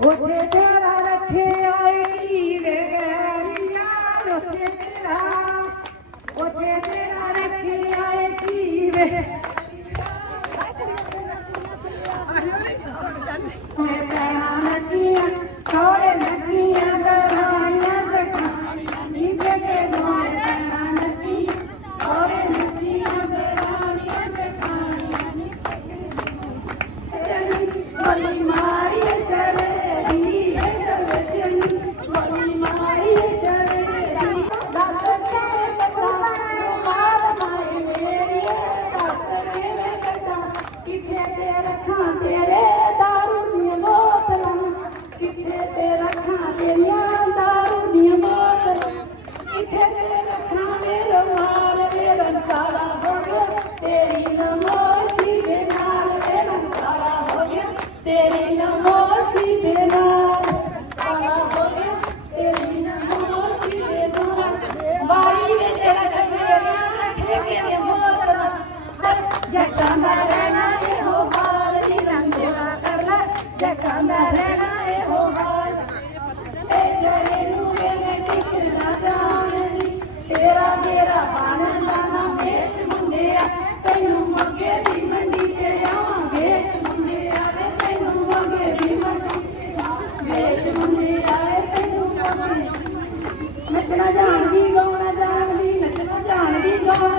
उते ते रखे आए की उते ते रखी आए की ਨੱਚਣਾ ਜਾਣਦੀ ਗਾਉਣਾ ਜਾਣਦੀ ਨੱਚਣਾ ਜਾਣਦੀ ਗਾਉਣਾ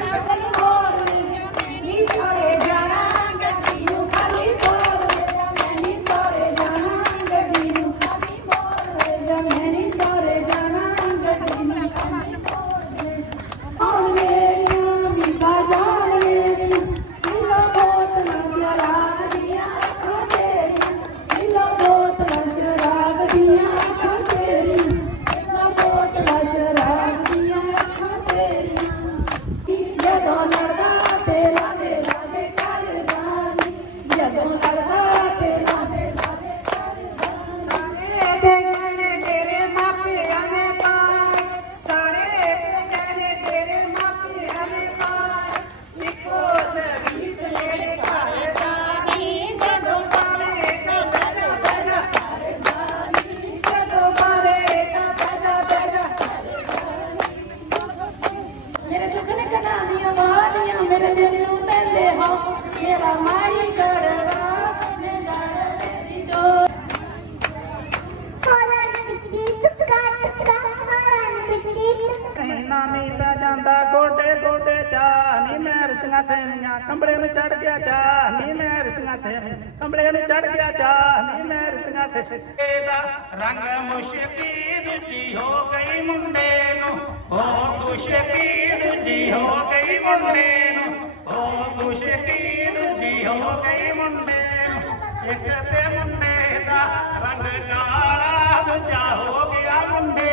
ਗੋਡੇ ਚਾ ਨੀ ਮੈਂ ਰਤੀਆਂ ਸੈਨੀਆਂ ਕੰਬਲੇ ਨੂੰ ਚੜ ਗਿਆ ਚਾ ਨੀ ਮੈਂ ਰਤੀਆਂ ਸੈਨੀਆਂ ਕੰਬਲੇ ਨੂੰ ਚੜ ਗਿਆ ਚਾ ਨੀ ਮੈਂ ਰਤੀਆਂ ਸੈਨੀਆਂ ਦਾ ਰੰਗ ਮੁਸ਼ਕੀ ਦੂਜੀ ਹੋ ਗਈ ਮੁੰਡੇ ਨੂੰ ਹੋ ਮੁਸ਼ਕੀ ਦੂਜੀ ਹੋ ਗਈ ਮੁੰਡੇ ਨੂੰ ਹੋ ਮੁਸ਼ਕੀ ਦੂਜੀ ਹੋ ਗਈ ਮੁੰਡੇ ਨੂੰ ਇੱਕ ਤੇ ਮੁੰਡੇ ਦਾ ਰੰਗ ਕਾਲਾ ਦੂਜਾ ਹੋ ਗਿਆ ਮੁੰਡੇ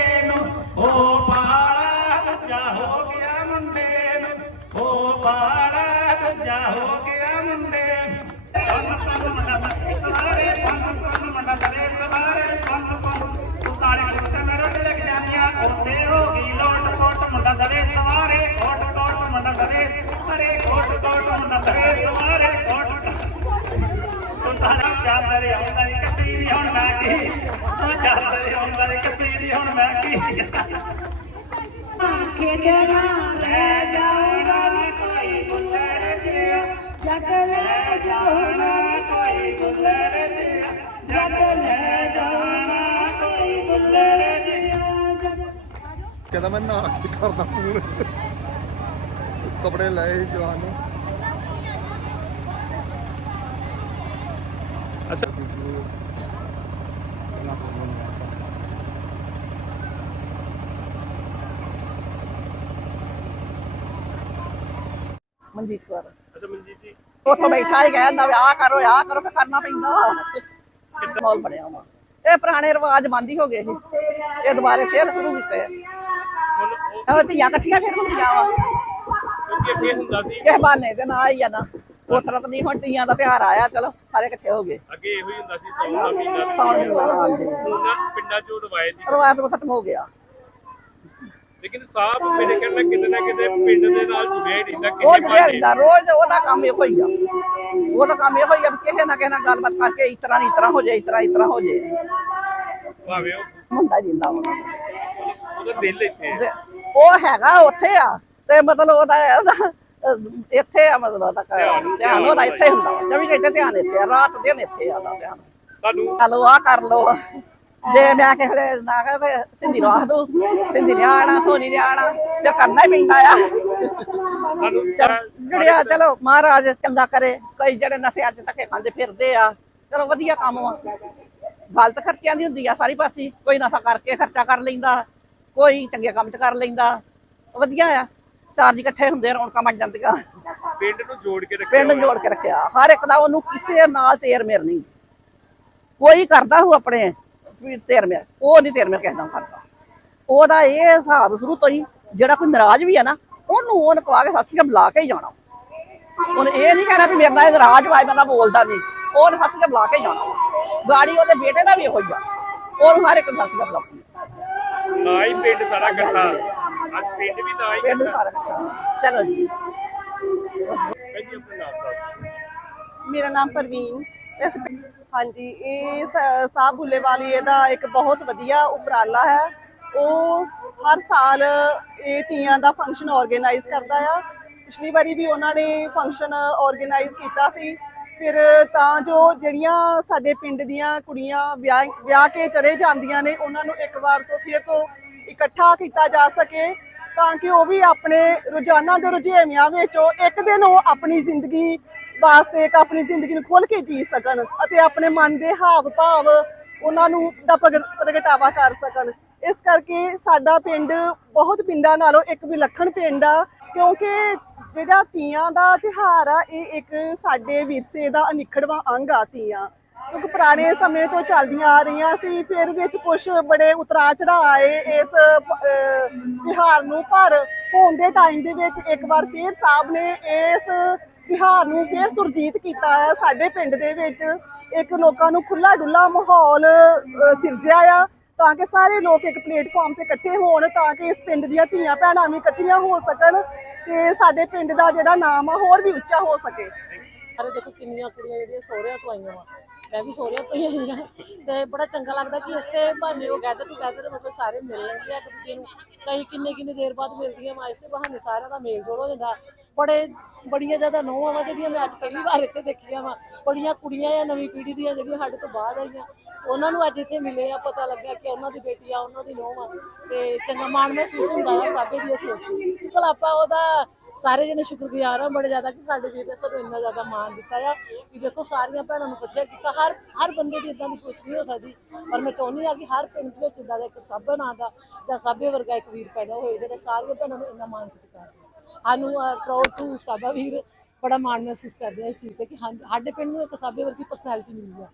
ਹੋ ਪਾਲਾ ਦੂਜਾ ਹੋ ਗਿਆ ਮੁੰਡੇ। ਨੂੰ ਪੰਨ ਪੰਨ, ਮੰਡਾ ਸਵਾਰੇ ਪੰਨ ਪੰਨ, ਮੰਡਾ ਤਰੇ ਸਵਾਰੇ ਪੰਨ ਪੰਨ। ਉਤਾਰੇ ਕੁੱਤੇ ਮੇਰੇ ਤੇ ਲੱਗ ਜਾਂਦੀਆਂ ਉੱਥੇ ਹੋ ਗਈ ਲੋਟ ਕੋਟ ਮੁੰਡਾ ਦਰੇ ਸਵਾਰੇ ਕੋਟ ਕੋਟ ਮੁੰਡਾ ਦਰੇ ਅਰੇ ਕੋਟ ਕੋਟ ਮੁੰਡਾ ਦਰੇ ਸਵਾਰੇ ਕੋਟ ਉਤਾਰਾ ਚਾਦਰ ਆਉਂਦਾ ਨੀ, ਕੱਸੀ ਹੁਣ ਮੈਂ ਕੀ? ਉਹ ਚਾਦਰ ਆਉਂਦਾ ਨੀ, ਕੱਸੀ ਹੁਣ ਮੈਂ ਕੀ? ਖੇਡਣਾ ਲੈ ਜਾਊਗਾ ਕਹਿੰਦਾ ਮੈਂ ਨਾ ਕੇ ਕਰਦਾ ਫੋਨ। ਕੱਪੜੇ ਲਏ ਸੀ ਜਵਾਨ ਨੇ। ਅੱਛਾ। ਮਨਜੀਤ ਕੌਰ। ਅੱਛਾ ਮਨਜੀਤ ਜੀ। ਉੱਥੋਂ ਬੈਠਾ ਹੀ ਕਹਿੰਦਾ ਵੀ ਆਹ ਕਰੋ ਆਹ ਕਰੋ ਫਿਰ ਕਰਨਾ ਪੈਂਦਾ। ਮਾਹੌਲ ਬਣਿਆ ਵਾ। ਇਹ ਪੁਰਾਣੇ ਰਿਵਾਜ ਬੰਦ ਹੀ ਹੋ ਗਏ ਸੀ। ਇਹ ਦੁਬਾਰੇ ਫੇਰ ਸ਼ੁਰੂ ਕੀਤੇ। ਹੁਣ ਉਹ ਧੀਆਂ ਇਕੱਠੀਆਂ ਫੇਰ ਹੁੰਦੀਆਂ ਵਾ ਕਿਉਂਕਿ ਅੱਗੇ ਹੁੰਦਾ ਸੀ। ਕਿਸ ਬਹਾਨੇ ਤੇ ਨਾ ਹੀ ਆ ਨਾ। ਉਸ ਤਰ੍ਹਾਂ ਤਾਂ ਨਹੀਂ ਹੁਣ ਧੀਆਂ ਦਾ ਤਿਉਹਾਰ ਆਇਆ ਚਲੋ ਸਾਰੇ ਇਕੱਠੇ ਹੋ ਗਏ। ਅੱਗੇ ਇਹੋ ਹੀ ਹੁੰਦਾ ਸੀ ਸੌਣ ਦਾ ਮਹੀਨਾ ਸਾਉਣ ਨੂੰ ਹਾਂਜੀ। ਹੁਣ ਪਿੰਡਾਂ 'ਚੋਂ ਰਵਾਇਤ ਹੀ ਰਿਵਾਜ ਤਾਂ ਖਤਮ ਹੋ ਗਿਆ। ਲੇਕਿਨ ਸਾਹਿਬ ਮੇਰੇ ਕਹਿਣ ਨਾਲ ਕਿਤੇ ਨਾ ਕਿਤੇ ਪਿੰਡ ਦੇ ਨਾਲ ਜੁੜਿਆ ਹੀ ਰਹਿੰਦਾ ਉਹ ਕਿਸੇ ਜਿਹੜਾ ਬਹਾਨੇ ਰਹਿੰਦਾ ਰੋਜ਼ ਉਹਦਾ ਕੰਮ ਇਹੋ ਹੀ ਆ। ਉਹਦਾ ਕੰਮ ਇਹੋ ਹੀ ਆ ਵੀ ਕਿਸੇ ਨਾ ਕਿਸੇ ਨਾਲ ਗੱਲਬਾਤ ਕਰਕੇ ਇਸ ਤਰ੍ਹਾਂ ਨਹੀਂ ਇਸ ਤਰ੍ਹਾਂ ਹੋ ਜਾਏ ਇਸ ਤਰ੍ਹਾਂ ਇਸ ਤਰ੍ਹਾਂ ਹੋ ਜਾਏ। ਭਾਵੇਂ ਉਹ ਮੁੰਡਾ ਜਿੰਦਾ ਦਾ ਉਹਦਾ ਦਿਲ ਇੱਥੇ ਹੈ ਤੇ ਉਹ ਹੈਗਾ ਉੱਥੇ ਆ ਤੇ ਮਤਲਬ ਉਹਦਾ ਉਹਦਾ, ਅਹ, ਇੱਥੇ ਆ ਮਤਲਬ ਉਹਦਾ ਧਿਆਨ- ਧਿਆਨ ਉਹਦਾ ਇੱਥੇ ਹੁੰਦਾ। ਵਾ 24 ਘੰਟੇ ਧਿਆਨ ਇੱਥੇ ਆ ਰਾਤ ਦਿਨ ਇੱਥੇ ਆ ਉਹਦਾ ਧਿਆਨ। ਤੁਹਾਨੂੰ ਚਲੋ ਆ ਕਰ ਲੋ ਜੇ ਮੈਂ ਕਿਸੇ ਵੇਲੇ ਨਾ ਕਹਾਂ ਤੇ ਸਿੰਧੀ ਨੂੰ ਆਖ ਦੂ ਸਿੰਧੀ ਨੇ ਆਣਾ ਸੋਨੀ ਨੇ ਆਣਾ ਤੇ ਕਰਨਾ ਹੀ ਪੈਂਦਾ ਆ। ਤੁਹਾਨੂੰ ਜਿਹੜਿਆ ਚਲੋ ਮਹਾਰਾਜ ਚੰਗਾ ਕਰੇ ਕਈ ਜਿਹੜੇ ਨਸ਼ਿਆਂ 'ਚ ਧੱਕੇ ਖਾਂਦੇ ਫਿਰਦੇ ਆ ਚਲੋ ਵਧੀਆ ਕੰਮ ਵਾ ਗਲਤ ਖਰਚਿਆਂ ਦੀ ਹੁੰਦੀ ਆ ਸਾਰੀ ਪਾਸੀ ਕੋਈ ਨਸ਼ਾ ਕਰਕੇ ਖਰਚਾ ਕਰ ਲੈਂਦਾ। ਕੋਈ ਚੰਗੇ ਕੰਮ 'ਚ ਕਰ ਲੈਂਦਾ। ਵਧੀਆ ਆ। ਚਾਰ ਜੀ ਇਕੱਠੇ ਹੁੰਦੇ ਰੌਣਕਾਂ ਬਣ ਜਾਂਦੀਆਂ। ਪਿੰਡ ਨੂੰ ਜੋੜ ਕੇ ਰੱਖਿਆ ਪਿੰਡ ਹੋਇਆ। ਜੋੜ ਕੇ ਰੱਖਿਆ। ਹਰ ਇੱਕ ਦਾ ਉਹਨੂੰ ਕਿਸੇ ਨਾਲ ਤੇਰ ਮੇਰ ਨਹੀਂ। ਕੋਈ ਕਰਦਾ ਹੋ ਆਪਣੇ ਤੇਰ ਮੇਰ। ਉਹ ਨਹੀਂ ਤੇਰ ਮੇਰ ਕਿਸੇ ਨਾਲ ਕਰਦਾ। ਉਹਦਾ ਇਹ ਹਿਸਾਬ ਸ਼ੁਰੂ ਤੋਂ ਹੀ ਜਿਹੜਾ ਕੋਈ ਨਾਰਾਜ਼ ਵੀ ਆ ਨਾ ਉਹਨੂੰ ਉਹਨ ਕਵਾ ਕੇ ਸੱਸ ਬੁਲਾ ਕੇ ਹੀ ਜਾਣਾ। ਉਹਨੇ ਇਹ ਨਹੀਂ ਕਹਿਣਾ ਵੀ ਮੇਰੇ ਨਾਲ ਇਹ ਨਾਰਾਜ਼ ਮੇਰੇ ਨਾਲ ਬੋਲਦਾ ਨਹੀਂ ਉਹਨੇ ਸੱਸ ਕੇ ਬੁਲਾ ਕੇ ਹੀ ਜਾਣਾ। ਗਾੜੀ ਉਹਦੇ ਬੇਟੇ ਦਾ ਵੀ ਇਹੋ ਹੀ ਆ। ਉਹਨੂੰ ਹਰ ਇੱਕ ਨੂੰ ਸੱਸ ਬੁਲਾਉਂਦੀ ਤਾਂ ਹੀ ਪਿੰਡ ਸਾਰਾ ਇਕੱਠਾ। ਅੱਜ ਪਿੰਡ ਵੀ ਤਾਂ ਹੀ ਪਿੰਡ ਨੂੰ ਇਕੱਠਾ। ਸਾਰਾ ਇਕੱਠਾ। ਚਲੋ ਜੀ। ਕਹਿੰਦੀ ਆਪਣਾ ਨਾਮ ਦੱਸ ਮੇਰਾ ਨਾਮ ਪ੍ਰਵੀਨ। ਇਸ ਹਾਂਜੀ ਇਹ ਸ- ਸਾਹ ਬੁੱਲੇ ਵਾਲੀ ਇਹਦਾ ਇੱਕ ਬਹੁਤ ਵਧੀਆ ਉਪਰਾਲਾ ਹੈ। ਉਹ ਹਰ ਸਾਲ ਇਹ ਤੀਆਂ ਦਾ ਫੰਕਸ਼ਨ ਆਰਗੇਨਾਈਜ਼ ਕਰਦਾ ਆ। ਪਿਛਲੀ ਵਾਰੀ ਵੀ ਉਹਨਾਂ ਨੇ ਫੰਕਸ਼ਨ ਆਰਗੇਨਾਈਜ਼ ਕੀਤਾ ਸੀ। ਫਿਰ ਤਾਂ ਜੋ ਜਿਹੜੀਆਂ ਸਾਡੇ ਪਿੰਡ ਦੀਆਂ ਕੁੜੀਆਂ ਵਿਆਹ ਵਿਆਹ ਕੇ ਚਲੇ ਜਾਂਦੀਆਂ ਨੇ, ਉਹਨਾਂ ਨੂੰ ਇੱਕ ਵਾਰ ਤੋਂ ਫਿਰ ਤੋਂ ਇਕੱਠਾ ਕੀਤਾ ਜਾ ਸਕੇ, ਤਾਂ ਕਿ ਉਹ ਵੀ ਆਪਣੇ ਰੋਜ਼ਾਨਾ ਦੇ ਰੁਝੇਵਿਆਂ ਵਿੱਚੋਂ ਇੱਕ ਦਿਨ ਉਹ ਆਪਣੀ ਜ਼ਿੰਦਗੀ ਵਾਸਤੇ ਇੱਕ ਆਪਣੀ ਜ਼ਿੰਦਗੀ ਨੂੰ ਖੋਲ ਕੇ ਜੀ ਸਕਣ ਅਤੇ ਆਪਣੇ ਮਨ ਦੇ ਹਾਵ ਭਾਵ ਉਹਨਾਂ ਨੂੰ ਦਾ ਪ੍ਰਗ- ਪ੍ਰਗਟਾਵਾ ਕਰ ਸਕਣ। ਇਸ ਕਰਕੇ ਸਾਡਾ ਪਿੰਡ ਬਹੁਤ ਪਿੰਡਾਂ ਨਾਲੋਂ ਇੱਕ ਵਿਲੱਖਣ ਪਿੰਡ ਆ। ਕਿਉਂਕਿ ਜਿਹੜਾ ਤੀਆਂ ਦਾ ਤਿਉਹਾਰ ਆ ਇਹ ਇੱਕ ਸਾਡੇ ਵਿਰਸੇ ਦਾ ਅਨਿਖੜਵਾਂ ਅੰਗ ਆ ਤੀਆਂ। ਕਿਉਂਕਿ ਪੁਰਾਣੇ ਸਮੇਂ ਤੋਂ ਚੱਲਦੀਆਂ ਆ ਰਹੀਆਂ ਸੀ ਫਿਰ ਵਿੱਚ ਕੁਝ ਬੜੇ ਉਤਰਾ ਚੜਾਅ ਆਏ ਇਸ ਅਹ, ਤਿਉਹਾਰ ਨੂੰ। ਪਰ ਹੋਣ ਦੇ ਟਾਈਮ ਦੇ ਵਿੱਚ ਇੱਕ ਵਾਰ ਫਿਰ ਸਾਹਿਬ ਨੇ ਇਸ ਤਿਉਹਾਰ ਨੂੰ ਫਿਰ ਸੁਰਜੀਤ ਕੀਤਾ ਹੈ। ਸਾਡੇ ਪਿੰਡ ਦੇ ਵਿੱਚ ਇੱਕ ਲੋਕਾਂ ਨੂੰ ਖੁੱਲਾ ਡੁੱਲਾ ਮਾਹੌਲ ਸਿਰਜਿਆ ਆ। ਤਾਂ ਕਿ ਸਾਰੇ ਲੋਕ ਇੱਕ ਪਲੇਟਫਾਰਮ ਤੇ ਇਕੱਠੇ ਹੋਣ ਤਾਂ ਕਿ ਇਸ ਪਿੰਡ ਦੀਆਂ ਧੀਆਂ ਭੈਣਾਂ ਵੀ ਇਕੱਠੀਆਂ ਹੋ ਸਕਣ ਤੇ ਸਾਡੇ ਪਿੰਡ ਦਾ ਜਿਹੜਾ ਨਾਮ ਆ ਹੋਰ ਵੀ ਉੱਚਾ ਹੋ ਸਕੇ। ਸਾਰੇ ਦੇਖੋ ਕਿੰਨੀਆਂ ਕੁੜੀਆਂ ਜਿਹੜੀਆਂ ਸਹੁਰਿਆਂ ਤੋਂ ਆਈਆਂ ਵਾ। ਮੈਂ ਵੀ ਸਹੁਰਿਆਂ ਤੋਂ ਹੀ ਆਈ ਹਾਂ ਤੇ ਬੜਾ ਚੰਗਾ ਲੱਗਦਾ ਕਿ ਇਸੇ ਬਹਾਨੇ ਉਹ ਗੈਦਰ ਟੂਗੈਦਰ ਮਤਲਬ ਸਾਰੇ ਮਿਲ ਲੈਂਦੇ ਆ ਇੱਕ ਦੂਜੇ ਨੂੰ ਕਈ ਕਿੰਨੇ ਕਿੰਨੇ ਦੇਰ ਬਾਅਦ ਮਿਲਦੀਆਂ ਵਾ, ਇਸੇ ਬਹਾਨੇ ਸਾਰਿਆਂ ਦਾ ਮੇਲ ਜੋਲ ਹੋ ਜਾਂਦਾ। ਬੜੇ ਬੜੀਆਂ ਜ਼ਿਆਦਾ ਨੋਹਾਂ ਵਾ ਜਿਹੜੀਆਂ ਮੈਂ ਅੱਜ ਪਹਿਲੀ ਵਾਰ ਇੱਥੇ ਦੇਖੀਆਂ ਵਾ। ਬੜੀਆਂ ਕੁੜੀਆਂ ਆ ਨਵੀਂ ਪੀੜ੍ਹੀ ਦੀਆਂ ਜਿਹੜੀਆਂ ਸਾਡੇ ਤੋਂ ਬਾਅਦ ਆਈਆਂ। ਉਹਨਾਂ ਨੂੰ ਅੱਜ ਇੱਥੇ ਮਿਲੇ ਆ, ਪਤਾ ਲੱਗਾ ਕਿ ਉਹਨਾਂ ਦੀ ਬੇਟੀ ਆ, ਉਹਨਾਂ ਦੀ ਨੋਹ ਆ। ਤੇ ਚੰਗਾ ਮਾਣ ਮਹਿਸੂਸ ਹੁੰਦਾ ਆ ਸਾਬੇ ਦੀ ਸੋਚ ਚਲ ਆਪਾਂ ਉਹਦਾ ਸਾਰੇ ਜਣੇ ਸ਼ੁਕਰਗੁਜ਼ਾਰ ਆ ਬੜੇ ਜ਼ਿਆਦਾ ਕਿ ਸਾਡੇ ਵੀਰ ਨੇ ਸਾਨੂੰ ਇੰਨਾ ਜ਼ਿਆਦਾ ਮਾਣ ਦਿੱਤਾ ਆ ਕਿ ਦੇਖੋ ਸਾਰੀਆਂ ਭੈਣਾਂ ਨੂੰ ਇਕੱਠਿਆ ਕੀਤਾ। ਹਰ ਹਰ ਬੰਦੇ ਦੀ ਇਦਾਂ ਦੀ ਸੋਚ ਨਹੀਂ ਹੋ ਸਕਦੀ। ਪਰ ਮੈਂ ਚਾਹੁੰਦੀ ਆ ਕਿ ਹਰ ਪਿੰਡ ਵਿੱਚ ਇਦਾਂ ਦਾ ਇੱਕ ਸਾਬੇ ਨਾਂ ਦਾ ਜਾਂ ਸਾਬੇ ਵਰਗਾ ਇੱਕ ਵੀਰ ਪੈਦਾ ਹੋਏ ਜਿਹੜਾ ਸਾਰੀਆਂ ਭੈਣਾਂ ਨੂੰ ਇੰਨਾ ਮਾਣ ਸਤਿਕਾਰ ਸਾਨੂੰ ਪ੍ਰਾਊਡ ਟੂ ਸਾਬਾ ਵੀਰ ਬੜਾ ਮਾਣ ਮਹਿਸੂਸ ਕਰਦੇ ਆ ਇਸ ਚੀਜ਼ ਤੇ ਕਿ ਸਾਡੇ ਪਿੰਡ ਨੂੰ ਇੱਕ ਸਾਬੇ ਵਰਗੀ ਪਰਸਨੈਲਿਟੀ ਮਿਲੀ ਆ।